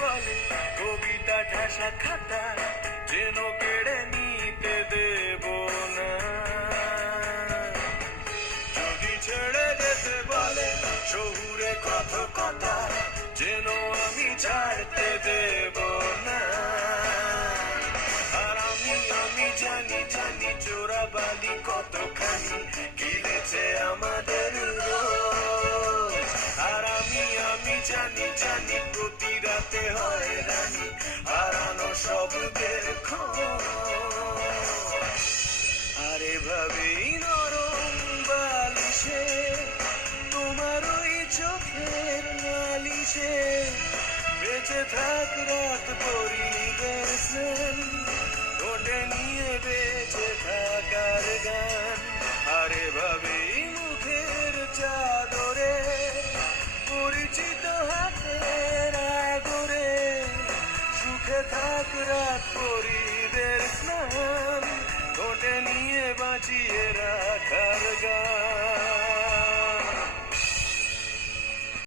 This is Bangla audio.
বলে কবিতা ঠাসা খাতা যেন কেড়ে নিতে দেব না। যদি ছেড়ে যেতে বলে শহুরে কত কথা যেন আমি ছাড়তে দেব না। আর আমি জানি জানি চোরাবালি কতখানি গিলেছে আমাদের রোজ। আর আমি জানি জানি প্রতি রাতে হয় রানী হারানো সব বের খোঁজ। আর এভাবেই নরম বালিশে তোমার ওই চোখের নালিশে বেঁচে থাক রাত পরিবের স্নান ওটে নিয়ে বেঁচে থাকার গান। আর এভাবেই মুখের চাদরে পরিচিত হাতের আগরে সুখে থাক রাত পরিবের